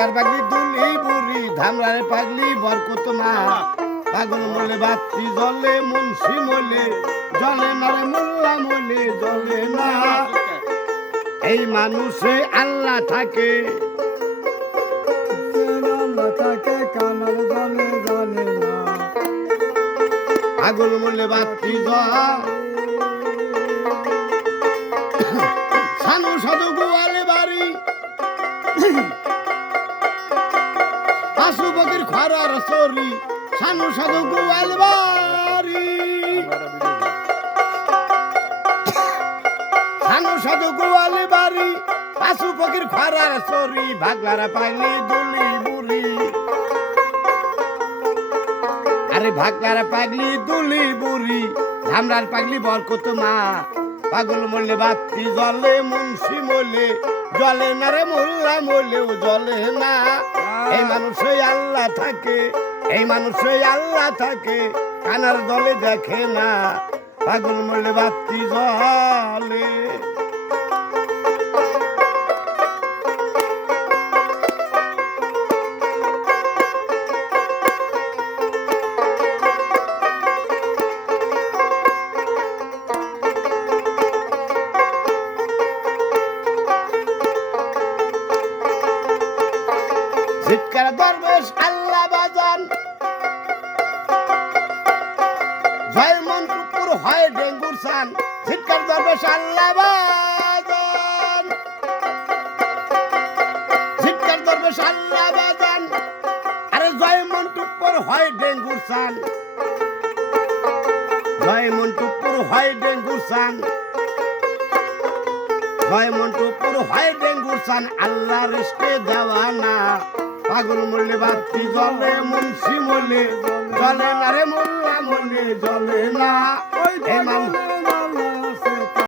পাগলি দুলি বুড়ি ধামরারে পাগলি বরকত মা পাগল মলে বাতি জলে মুন্সি মলে জলে না রে মোল্লা মলে জলে না। এই মানুষে আল্লাহ থাকে কানার জলে জলে না। পাগল মলে বাতি সানু সাধু গোয়ালে বাড়ি আশু বগির খরার সরি সানু সাধু গোয়াল বাড়ি সানু সাধু গোয়াল বাড়ি আশু বগির খরার সরি ভাগলারা পাগলি দুলি বুড়ি আরে ভাগলারা পাগলি দুলি বুড়ি ধামরার পাগলি বরকত মা পাগল মরলে বাতি জলে মুন্সি মলে জলে না রে মোল্লা মলেও জলে না। এই মানুষে আল্লাহ থাকে এই মানুষে আল্লাহ থাকে কানার দলে দেখে না পাগল মরলে বাতি জলে। ঝিটকার দরবেশ আল্লাহ বাজান জয় মন কুকুর হয় ডেঙ্গুর সান ঝিটকার দরবেশ আল্লাহ বাজান ঝিটকার দরবেশ আল্লাহ বাজান আরে জয় মন টুকুর হয় ডেঙ্গুর সান জয় মন টুকুর হয় ডেঙ্গুর সান জয় মন টুকুর হয় ডেঙ্গুর সান আল্লাহ রেস্টে দেওয়া না পাগল মরলে বাতি জলে মুন্সি মলে জলে না রে মোল্লা মলে জলে না।